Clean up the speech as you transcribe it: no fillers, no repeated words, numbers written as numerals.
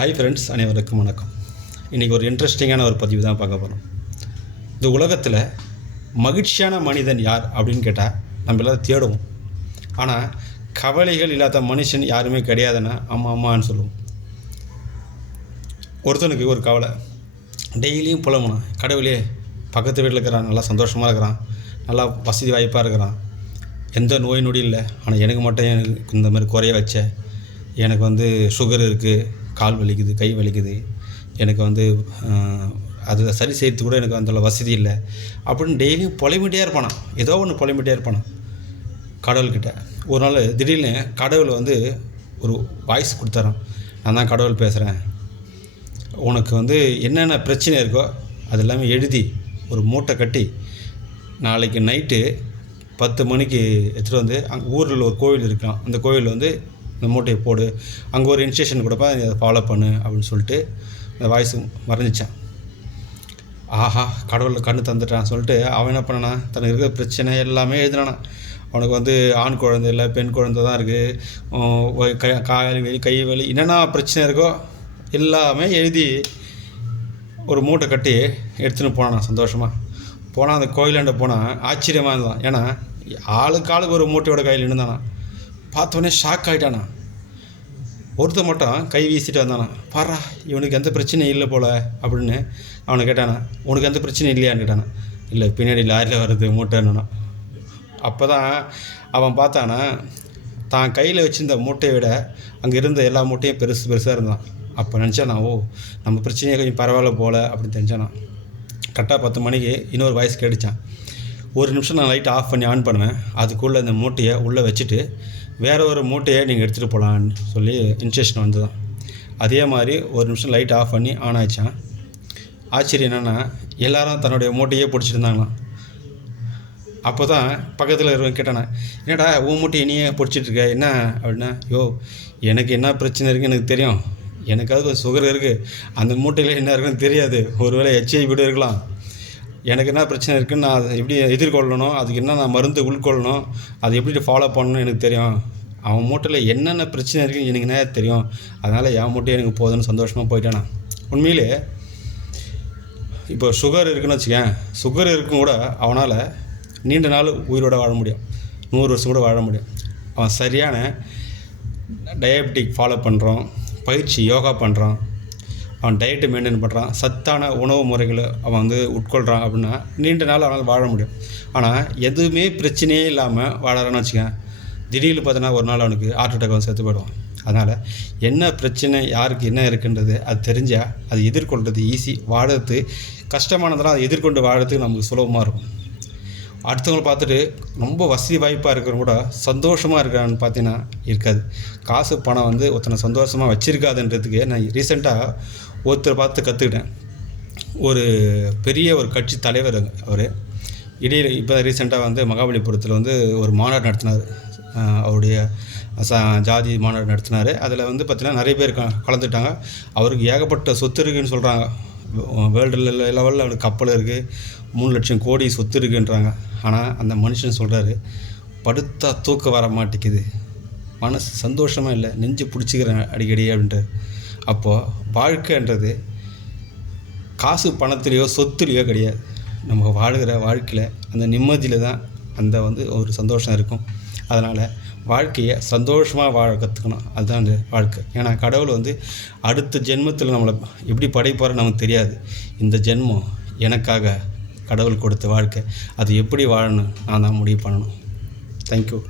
Hi friends, அனைவருக்கும் வணக்கம். இன்றைக்கி ஒரு இன்ட்ரெஸ்டிங்கான ஒரு பதிவு தான் பார்க்க போகிறோம். இந்த உலகத்தில் மகிழ்ச்சியான மனிதன் யார் அப்படின்னு கேட்டால் நம்ம எல்லோரும் தேடுவோம். ஆனால் கவலைகள் இல்லாத மனுஷன் யாருமே கிடையாதுன்னா அம்மான்னு சொல்லுவோம். ஒருத்தனுக்கு ஒரு கவலை, டெய்லியும் புலம்புனான், கடவுளே பக்கத்து வீட்டில் இருக்கிறான், நல்லா சந்தோஷமாக இருக்கிறான், நல்லா வசதி வாய்ப்பாக இருக்கிறான், எந்த நோய் நொடி இல்லை, ஆனால் எனக்கு மட்டும் எனக்கு இந்த மாதிரி குறைய வச்ச, எனக்கு சுகர் இருக்குது, கால் வலிக்குது, கை வலிக்குது, எனக்கு அது சரி செய்கிறது கூட எனக்கு அந்த வசதி இல்லை அப்படின்னு டெய்லியும் புலம்பிகிட்டே இருப்பானான். ஏதோ ஒன்று புலம்பிகிட்டே இருப்பானான் கடவுள்கிட்ட. ஒரு நாள் திடீர்னு கடவுள் ஒரு வாய்ஸ் கொடுத்தாரான். நான் தான் கடவுள் பேசுகிறேன், உனக்கு என்னென்ன பிரச்சனை இருக்கோ அது எல்லாமே எழுதி ஒரு மூட்டை கட்டி நாளைக்கு நைட்டு 10 மணிக்கு எடுத்துகிட்டு அங்கே ஊரில் ஒரு கோவில் இருக்கான், அந்த கோவிலில் இந்த மூட்டையை போடு, அங்கே ஒரு இன்ஸ்ட்ரக்ஷன் கொடுப்பா, அதை ஃபாலோ பண்ணு அப்படின்னு சொல்லிட்டு அந்த வாய்ஸ் மறைஞ்சிச்சான். ஆஹா, கடவுளில் கண்ணு தந்துட்டான் சொல்லிட்டு அவன் என்ன பண்ணானா, தனக்கு இருக்கிற பிரச்சனை எல்லாமே எழுதினானா. அவனுக்கு ஆண் குழந்தை இல்லை, பெண் குழந்தை தான் இருக்குது, கால் வலி, கை வலி, என்னென்ன பிரச்சனை இருக்கோ எல்லாமே எழுதி ஒரு மூட்டை கட்டி எடுத்துன்னு போனான். சந்தோஷமாக போனால் அந்த கோயிலாண்ட போனால் ஆச்சரியமாக இருந்தான். ஏன்னா ஆளுக்கு ஒரு மூட்டையோட கையில் இருந்தானா. பார்த்தோன்னே ஷாக் ஆகிட்டானா. ஒருத்தர் மட்டும் கை வீசிட்டு வந்தானா. பாரா, இவனுக்கு எந்த பிரச்சனையும் இல்லை போல் அப்படின்னு அவனை கேட்டானா. உனக்கு எந்த பிரச்சனையும் இல்லையான்னு கேட்டானா. இல்லை, பின்னாடி லாரியில் வருது மூட்டைன்னா. அப்போ தான் அவன் பார்த்தானா, தான் கையில் வச்சுருந்த மூட்டையை விட அங்கே இருந்த எல்லா மூட்டையும் பெருசாக இருந்தான். அப்போ நினச்சானா, ஓ நம்ம பிரச்சனையே கொஞ்சம் பரவாயில்ல போல் அப்படின்னு தெரிஞ்சானா. கரெக்டாக 10 மணிக்கு இன்னொரு வாய்ஸ் கேட்டுச்சான். ஒரு நிமிஷம் நான் லைட் ஆஃப் பண்ணி ஆன் பண்ணுவேன், அதுக்குள்ளே இந்த மூட்டையை உள்ளே வச்சுட்டு வேறு ஒரு மூட்டையை நீங்கள் எடுத்துகிட்டு போகலான்னு சொல்லி இன்ஸ்ட்ரக்ஷன் வந்து தான். அதே மாதிரி ஒரு நிமிஷம் லைட் ஆஃப் பண்ணி ஆன் ஆகிச்சான். ஆச்சரியம் என்னென்னா, எல்லோரும் தன்னுடைய மூட்டையே பிடிச்சிட்டு இருந்தாங்களாம். அப்போ தான் பக்கத்தில் இருவன் கேட்டானே, என்னடா உன் மூட்டையை நீயே பிடிச்சிட்ருக்க என்ன அப்படின்னா. எனக்கு என்ன பிரச்சனை இருக்குன்னு எனக்கு தெரியும், எனக்காவது கொஞ்சம் சுகர் இருக்குது, அந்த மூட்டையில் என்ன இருக்குன்னு தெரியாது, ஒருவேளை HIV கூட இருக்கலாம், எனக்கு என்ன பிரச்சனை இருக்குதுன்னு நான் அதை எப்படி எதிர்கொள்ளணும், அதுக்கு என்ன நான் மருந்து உட்கொள்ளணும், அதை எப்படி ஃபாலோ பண்ணணும்னு எனக்கு தெரியும், அவன் மூட்டையில் என்னென்ன பிரச்சனை இருக்குன்னு எனக்கு என்ன தெரியும், அதனால் என் மூட்டையை எனக்கு போதுன்னு சந்தோஷமாக போயிட்டானா. உண்மையிலே இப்போ சுகர் இருக்குன்னு வச்சுக்கேன், சுகர் இருக்கும் கூட அவனால் நீண்ட நாள் உயிரோடு வாழ முடியும், 100 வருஷம் கூட வாழ முடியும். அவன் சரியான டயபெட்டிக் ஃபாலோ பண்ணுறான், பயிற்சி யோகா பண்ணுறான், அவன் டயட்டை மெயின்டைன் பண்ணுறான், சத்தான உணவு முறைகளை அவன் உட்கொள்கிறான் அப்படின்னா நீண்ட நாள் அவனால் வாழ முடியும். ஆனால் எதுவுமே பிரச்சனையே இல்லாமல் வாழறான்னு வச்சுக்கேன், திடீர்னு பார்த்தோன்னா ஒரு நாள் அவனுக்கு ஹார்ட் அட்டாக் செத்து போயிடுவான். அதனால் என்ன பிரச்சனை யாருக்கு என்ன இருக்குன்றது அது தெரிஞ்சால் அது எதிர்கொள்கிறது ஈஸி, வாழறது கஷ்டமானதெல்லாம் அதை எதிர்கொண்டு வாழறதுக்கு நமக்கு சுலபமாக இருக்கும். அடுத்தவங்களை பார்த்துட்டு ரொம்ப வசதி வாய்ப்பாக இருக்கிறவங்க கூட சந்தோஷமாக இருக்கான்னு பார்த்தீங்கன்னா இருக்காது. காசு பணம் ஒருத்தனை சந்தோஷமாக வச்சுருக்காதுன்றதுக்கு நான் ரீசெண்டாக ஒருத்தரை பார்த்து கற்றுக்கிட்டேன். ஒரு பெரிய ஒரு கட்சி தலைவர் அவர் இடையில் இப்போ ரீசெண்டாக மகாபலிபுரத்தில் ஒரு மாநாடு நடத்தினார், அவருடைய ஜாதி மாநாடு நடத்தினார். அதில் பார்த்திங்கன்னா நிறைய பேர் கலந்துட்டாங்க. அவருக்கு ஏகப்பட்ட சொத்து இருக்குதுன்னு சொல்கிறாங்க, வேர்ல்டு லெவலில் அவனுக்கு கப்பல் இருக்குது, 3 லட்சம் கோடி சொத்து இருக்குன்றாங்க. ஆனால் அந்த மனுஷன் சொல்கிறாரு, படுத்தா தூக்கம் வர மாட்டேங்குது, மனசு சந்தோஷமாக இல்லை, நெஞ்சு பிடிச்சிக்கிறேன் அடிக்கடி அப்படின்றார். அப்போது வாழ்க்கைன்றது காசு பணத்துலேயோ சொத்துலேயோ கிடையாது, நம்ம வாழ்கிற வாழ்க்கையில் அந்த நிம்மதியில் தான் அந்த ஒரு சந்தோஷம் இருக்கும். அதனால் வாழ்க்கையை சந்தோஷமாக வாழ கற்றுக்கணும், அதுதான் அந்த வாழ்க்கை. ஏன்னா கடவுள் அடுத்த ஜென்மத்தில் நம்மளை எப்படி படைப்பாருன்னு நமக்கு தெரியாது. இந்த ஜென்மம் எனக்காக கடவுள் கொடுத்த வாழ்க்கை, அது எப்படி வாழணும் நான் தான் முடிவு பண்ணணும். தேங்க்யூ.